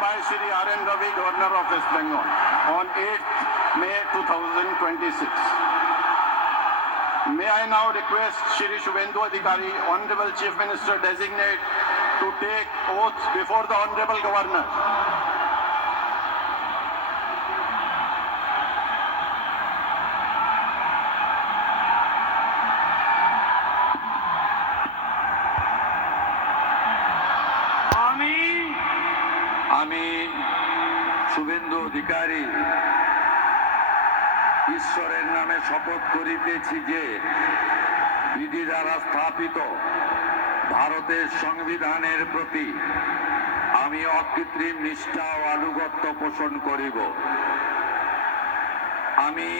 by Shri R.N. Ravi, Governor of West Bengal, on 8th May 2026. May I now request Shri Shubhendu Adhikari, Honorable Chief Minister Designate, to take oath before the Honorable Governor. আমি শুভেন্দু অধিকারী ঈশ্বরের নামে শপথ করিতেছি যে বিধি দ্বারা স্থাপিত ভারতের সংবিধানের প্রতি আমি অকৃত্রিম নিষ্ঠা ও আনুগত্য পোষণ করিব। আমি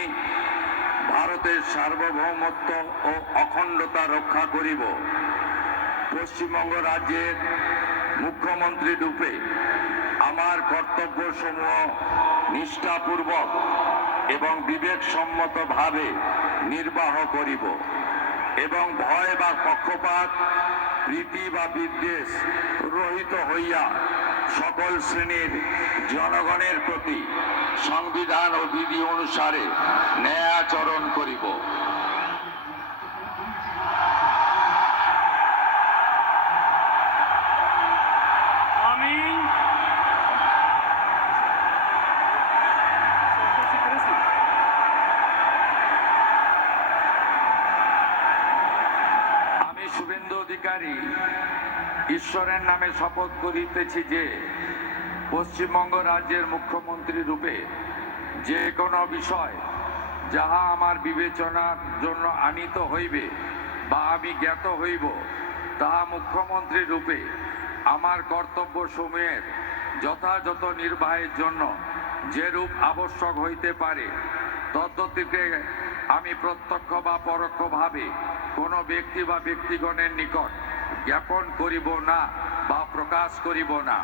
ভারতের সার্বভৌমত্ব ও অখণ্ডতা রক্ষা করিব। পশ্চিমবঙ্গ রাজ্যের মুখ্যমন্ত্রী রূপে আমার কর্তব্যসমূহ নিষ্ঠাপূর্বক এবং বিবেকসম্মতভাবে নির্বাহ করিব এবং ভয় বা পক্ষপাত, প্রীতি বা বিদ্বেষ রহিত হইয়া সকল শ্রেণীর জনগণের প্রতি সংবিধান ও বিধি অনুসারে ন্যায়াচরণ করিব। শুভেন্দু অধিকারী ঈশ্বরের নামে শপথ করিতেছি যে পশ্চিমবঙ্গ রাজ্যের মুখ্যমন্ত্রী রূপে যে কোনো বিষয় যাহা আমার বিবেচনার জন্য আনিত হইবে বা আমি জ্ঞাত হইব, তাহা মুখ্যমন্ত্রী রূপে আমার কর্তব্যসমূহের যথাযথ নির্বাহের জন্য যেরূপ আবশ্যক হইতে পারে তদ্গতিকে আমি প্রত্যক্ষ বা পরোক্ষভাবে কোনো ব্যক্তি বা ব্যক্তিগণের নিকট জ্ঞাপন করিব না বা প্রকাশ করিব না।